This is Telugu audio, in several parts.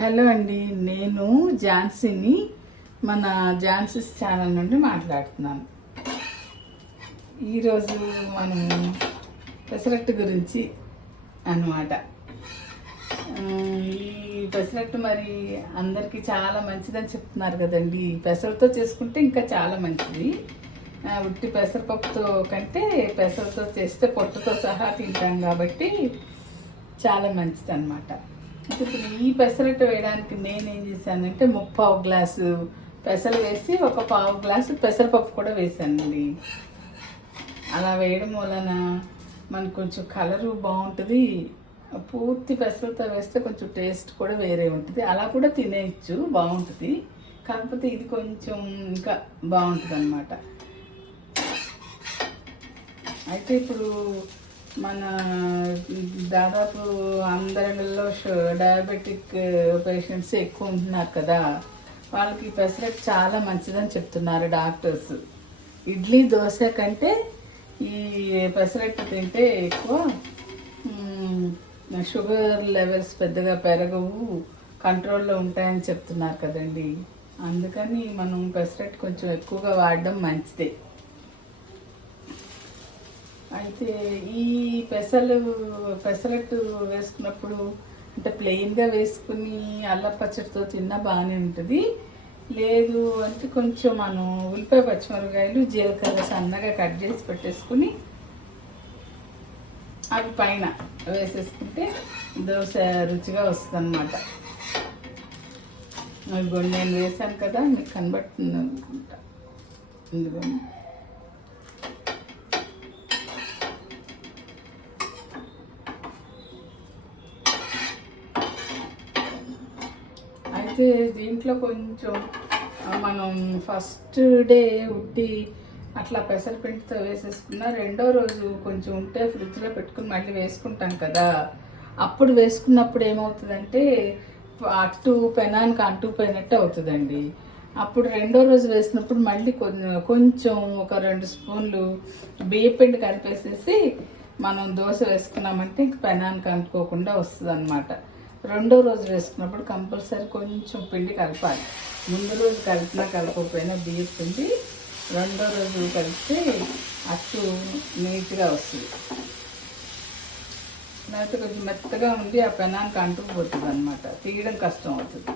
హలో అండి, నేను ఝాన్సీని మన ఝాన్సీస్ ఛానల్ నుండి మాట్లాడుతున్నాను. ఈరోజు మనం పెసరట్టు గురించి అన్నమాట. ఈ పెసరట్టు మరి అందరికీ చాలా మంచిదని చెప్తున్నారు కదండి. పెసరతో చేసుకుంటే ఇంకా చాలా మంచిది. ఉట్టి పెసరపప్పుతో కంటే పెసరతో చేస్తే పొట్టుతో సహా తింటాం కాబట్టి చాలా మంచిది అన్నమాట. ఇప్పుడు ఈ పెసరట్టు వేయడానికి నేనేం చేశానంటే 3/4 గ్లాసు పెసలు వేసి 1/4 గ్లాసు పెసరపప్పు కూడా వేసానండి. అలా వేయడం వలన మనకు కొంచెం కలరు బాగుంటుంది. పూర్తి పెసలతో వేస్తే కొంచెం టేస్ట్ కూడా వేరే ఉంటుంది. అలా కూడా తినేయచ్చు, బాగుంటుంది. కాకపోతే ఇది కొంచెం ఇంకా బాగుంటుంది అన్నమాట. అయితే ఇప్పుడు మన దాదాపు అందరిలో డయాబెటిక్ పేషెంట్స్ ఎక్కువ ఉంటున్నారు కదా, వాళ్ళకి పెసరట్టు చాలా మంచిదని చెప్తున్నారు డాక్టర్స్. ఇడ్లీ దోశ కంటే ఈ పెసరట్టు తింటే ఎక్కువ షుగర్ లెవెల్స్ పెద్దగా పెరగవు, కంట్రోల్లో ఉంటాయని చెప్తున్నారు కదండి. అందుకని మనం పెసరట్టు కొంచెం ఎక్కువగా వాడడం మంచిదే. అయితే ఈ పెసరట్టు వేసుకున్నప్పుడు అంటే ప్లెయిన్గా వేసుకుని అల్లం పచ్చడితో తిన్నా బాగానే ఉంటుంది. లేదు అంటే కొంచెం మనం ఉల్లిపాయ పచ్చిమిరపకాయలు జీలకర్ర సన్నగా కట్ చేసి పెట్టేసుకుని అవి పైన వేసేసుకుంటే దోశ రుచిగా వస్తుంది అన్నమాట. నేను వేసాను కదా, మీకు కనబడుతుంది అనుకుంటా. ఎందుకంటే అయితే దీంట్లో కొంచెం మనం ఫస్ట్ డే ఉట్టి అట్లా పెసరపిండితో వేసేసుకున్న రెండో రోజు కొంచెం ఉంటే ఫ్రిడ్జ్లో పెట్టుకుని మళ్ళీ వేసుకుంటాం కదా, అప్పుడు వేసుకున్నప్పుడు ఏమవుతుందంటే అట్టు పెనానికి అంటుకుపోయినట్టు అవుతుందండి. అప్పుడు రెండో రోజు వేసినప్పుడు మళ్ళీ కొంచెం ఒక 2 స్పూన్లు బియ్యపిండి కలిపేసేసి మనం దోశ వేసుకున్నామంటే ఇంక పెనానికి అంటుకోకుండా వస్తుంది అన్నమాట. రెండో రోజు వేసుకున్నప్పుడు కంపల్సరీ కొంచెం పిండి కలపాలి. ముందు రోజు కలిపినా కలపకపోయినా బియ్యం పిండి రెండో రోజు కలిపితే అచ్చు నీట్గా వస్తుంది. లేకపోతే కొంచెం మెత్తగా ఉండి ఆ పెనానికి అంటుకుపోతుంది అన్నమాట, తీయడం కష్టం అవుతుంది.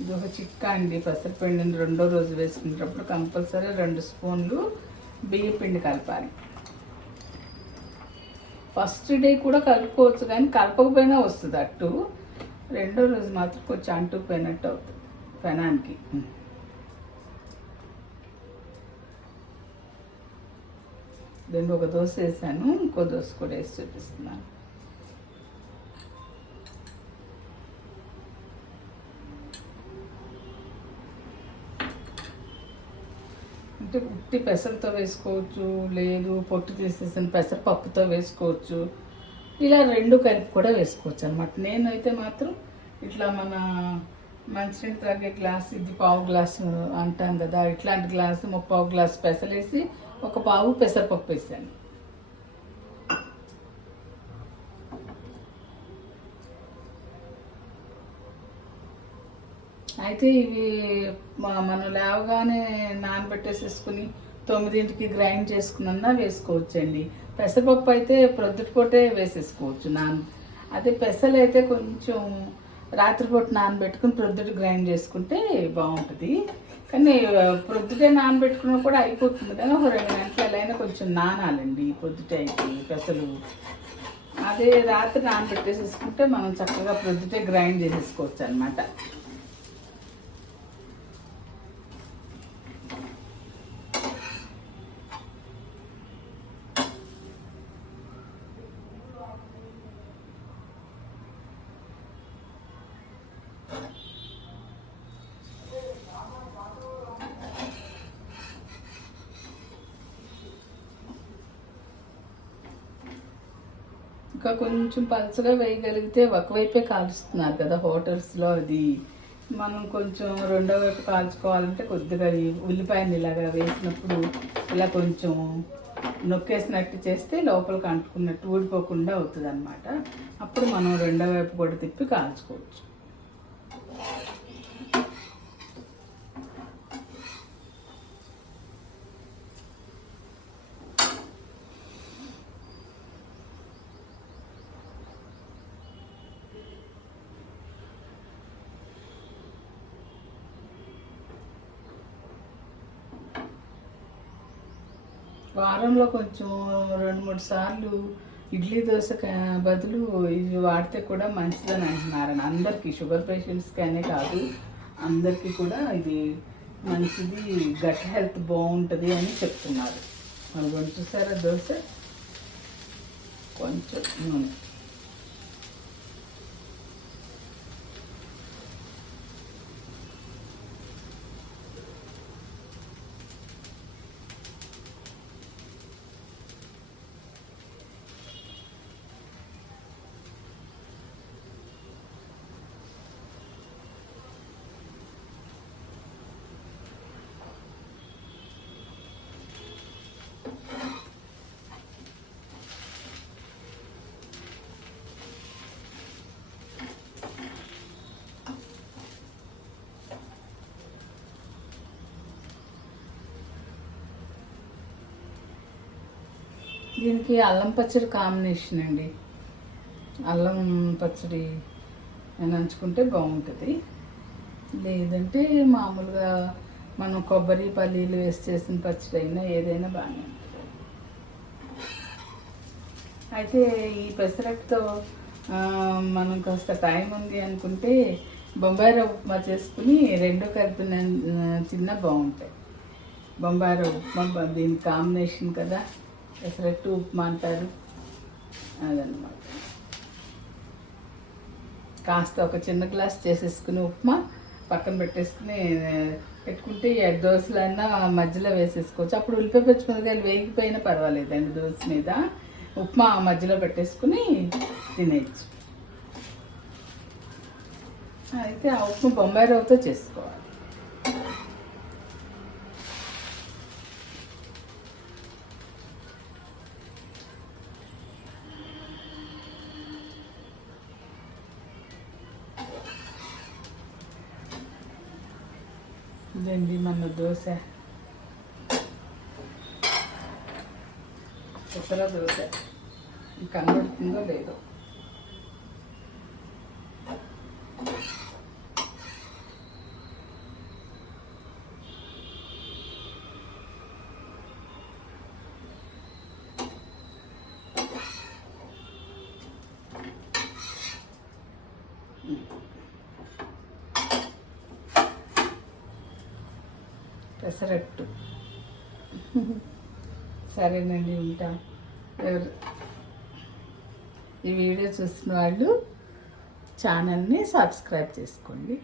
ఇది ఒక చిట్కా అండి. పెసరపిండిని రెండో రోజు వేసుకునేటప్పుడు కంపల్సరీ 2 స్పూన్లు బియ్యం పిండి కలపాలి. ఫస్ట్ డే కూడా కలుపుకోవచ్చు, కానీ కలపకపోయినా వస్తుంది అట్టు. రెండో రోజు మాత్రం కొంచెం అంటుకుపోయినట్టు అవుతుంది పెనానికి. రెండు ఒక దోశ వేసాను, ఇంకో దోశ కూడా వేసి చూపిస్తున్నాను. అంటే ఉట్టి పెసరతో వేసుకోవచ్చు, లేదు పొట్టు తీసేసిన పెసరపప్పుతో వేసుకోవచ్చు. ఇలా 2 కలిపి కూడా వేసుకోవచ్చు అనమాట. నేనైతే మాత్రం ఇట్లా మన మంచినీళ్ళు తాగే గ్లాస్, ఇది 1/4 గ్లాసు అంటాం కదా, ఇట్లాంటి గ్లాసు 3/4 గ్లాసు పెసలేసి 1/4 పెసరపప్పు వేసాను. అయితే ఇవి మనం లేవగానే నానబెట్టేసేసుకుని 9ంటికి గ్రైండ్ చేసుకున్నా వేసుకోవచ్చండి. పెసరపప్పు అయితే ప్రొద్దుటిపూటే వేసేసుకోవచ్చు అదే పెసలు అయితే కొంచెం రాత్రిపూట నానబెట్టుకుని ప్రొద్దుటి గ్రైండ్ చేసుకుంటే బాగుంటుంది. కానీ ప్రొద్దుటే నానబెట్టుకున్నా కూడా అయిపోతుంది, కానీ ఒక 2 గంటలు ఎలా అయినా కొంచెం నానాలండి పొద్దుటే అయితే పెసలు. అదే రాత్రి నానబెట్టేసేసుకుంటే మనం చక్కగా ప్రొద్దుటే గ్రైండ్ చేసేసుకోవచ్చు అనమాట. ఇంకా కొంచెం పలుచగా వేయగలిగితే ఒకవైపే కాలుస్తున్నారు కదా హోటల్స్లో, అది మనం కొంచెం రెండో వైపు కాల్చుకోవాలంటే కొద్దిగా ఉల్లిపాయని ఇలాగా వేసినప్పుడు ఇలా కొంచెం నొక్కేసినట్టు చేస్తే లోపలికి అంటుకున్నట్టు ఊడిపోకుండా అవుతుంది అనమాట. అప్పుడు మనం రెండో వైపు కూడా తిప్పి కాల్చుకోవచ్చు. వారంలో కొంచెం 2-3 సార్లు ఇడ్లీ దోశ బదులు ఇవి వాడితే కూడా మంచిదని అంటున్నారని. అందరికీ, షుగర్ పేషెంట్స్కి అనే కాదు, అందరికీ కూడా ఇది మంచిది, గట్ హెల్త్ బాగుంటుంది అని చెప్తున్నారు. మనం చూసారా దోశ, కొంచెం నూనె, దీనికి అల్లం పచ్చడి కాంబినేషన్ అండి. అల్లం పచ్చడి నంచుకుంటే బాగుంటుంది. లేదంటే మామూలుగా మనం కొబ్బరి పల్లీలు వేసి చేసిన పచ్చడి అయినా ఏదైనా బాగానే ఉంటుంది. అయితే ఈ పెసరట్టుతో మనం కాస్త టైం ఉంది అనుకుంటే బొంబాయి రవ్వ ఉప్మా చేసుకుని రెండు కలిపిన చిన్న బాగుంటాయి. బొంబాయి రవ్వ ఉప్మా దీని కాంబినేషన్ కదా, పెసరట్టు ఉప్మా అంటారు, అదనమాట. కాస్త ఒక చిన్న గ్లాస్ చేసేసుకుని ఉప్మా పక్కన పెట్టుకుంటే దోశలన్నా మధ్యలో వేసేసుకోవచ్చు. అప్పుడు ఉల్లిపాయ పచ్చిమిరపకాయలు వేగిపోయినా పర్వాలేదండి. దోశ మీద ఉప్మా మధ్యలో పెట్టేసుకుని తినేయచ్చు. అయితే ఆ ఉప్మా బొంబాయి రవ్వతో చేసుకోవాలి. ఇదండి మన దోశ, పెసర దోశ. కనబడుతుందో లేదో. పెసరట్టు. సరేనండి, ఉంటా. ఈ వీడియో చూసిన వాళ్ళు ఛానల్ని సబ్స్క్రైబ్ చేసుకోండి.